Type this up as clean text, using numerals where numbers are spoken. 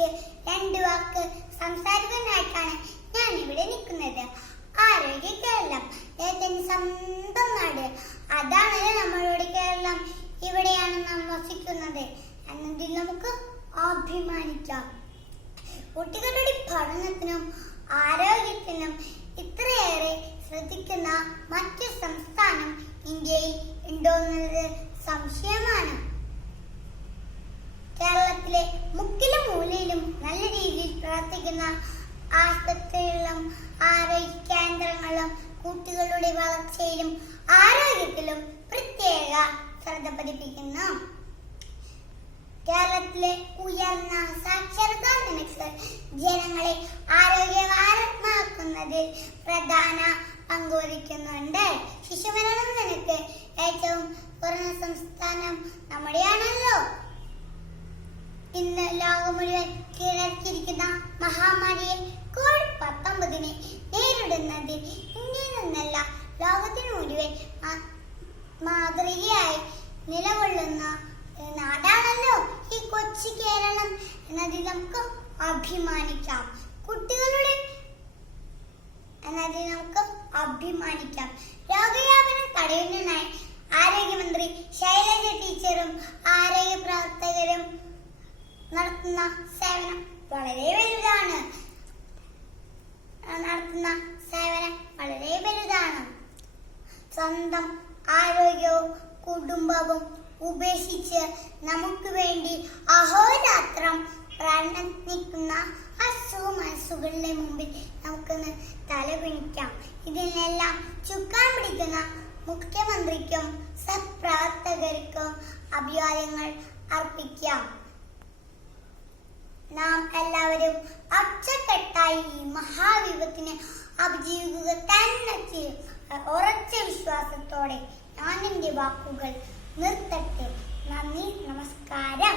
കുറിച്ച് രണ്ട് വാക്ക് സംസാരിക്കാനായിട്ടാണ് ഞാൻ ഇവിടെ നിൽക്കുന്നത്. ആരോഗ്യ കേരളം ദൈവത്തിന്റെ സ്വന്തം നാട്. അതാണല്ലോ നമ്മളുടെ കേരളം. ഇവിടെയാണ് നാം വസിക്കുന്നത് എന്നതിൽ നമുക്ക് അഭിമാനിക്കാം. കുട്ടികളുടെ പഠനത്തിനും ആരോഗ്യത്തിനും ഇത്രയേറെ ശ്രദ്ധിക്കുന്ന മറ്റു സംസ്ഥാനം ഇന്ത്യയിൽ ഉണ്ടോ എന്നത് സംശയമാണ്. കേരളത്തിലെ മുക്കിലും മൂലയിലും നല്ല രീതിയിൽ പ്രവർത്തിക്കുന്ന ആശുപത്രികളിലും ആരോഗ്യ കേന്ദ്രങ്ങളിലും കുട്ടികളുടെ വളർച്ചയിലും ആരോഗ്യത്തിലും പ്രത്യേക ശ്രദ്ധ പതിപ്പിക്കുന്നു. കേരളത്തിലെ ഉയർന്ന സാക്ഷരതാ നിരക്ക് ജനങ്ങളെ ആരോഗ്യവാന്മാക്കുന്നതിൽ പ്രധാന പങ്കുവഹിക്കുന്നുണ്ട്. ശിശുമരണ നിരക്ക് ഏറ്റവും കുറഞ്ഞ സംസ്ഥാനം നമ്മുടെയാണല്ലോ. ഇന്ന് ലോകം മുഴുവൻ കീഴടക്കിയിരിക്കുന്ന മഹാമാരിയെ കോവിഡ്-19 നേരിടുന്നതിൽ ഇന്ത്യയിൽ നിന്നല്ല ലോകത്തിന് മുഴുവൻ മാതൃകയായി നിലകൊള്ളുന്ന നാടാണല്ലോ ഈ കൊച്ചു കേരളം എന്നതിൽ നമുക്ക് അഭിമാനിക്കാം. കുട്ടികളുടെ എന്നതിൽ നമുക്ക് അഭിമാനിക്കാം. രോഗവ്യാപനം തടയുന്നതിനായി ആരോഗ്യമന്ത്രി ശൈലജ ടീച്ചറും ആരോഗ്യ പ്രവർത്തകരും നടത്തുന്ന സേവനം വളരെ വലുതാണ്. സ്വന്തം ആരോഗ്യവും കുടുംബവും ഉപേക്ഷിച്ച് നമുക്ക് വേണ്ടി അഹോരാത്രം പ്രയത്നിക്കുന്ന മനസ്സുകളുടെ മുമ്പിൽ നമുക്കൊന്ന് തലകുനിക്കാം. ഇതിനെല്ലാം ചുക്കാൻ പിടിക്കുന്ന മുഖ്യമന്ത്രിക്കും സഹപ്രവർത്തകർക്കും അഭിവാദ്യങ്ങൾ അർപ്പിക്കാം. നാം എല്ലാവരും ഒറ്റക്കെട്ടായി ഈ മഹാവിപത്തിനെ അതിജീവിക്കുക തന്നെ ചെയ്യും. ഉറച്ച വിശ്വാസത്തോടെ ഞാൻ എന്റെ വാക്കുകൾ നിർത്തട്ടെ. നന്ദി, നമസ്കാരം.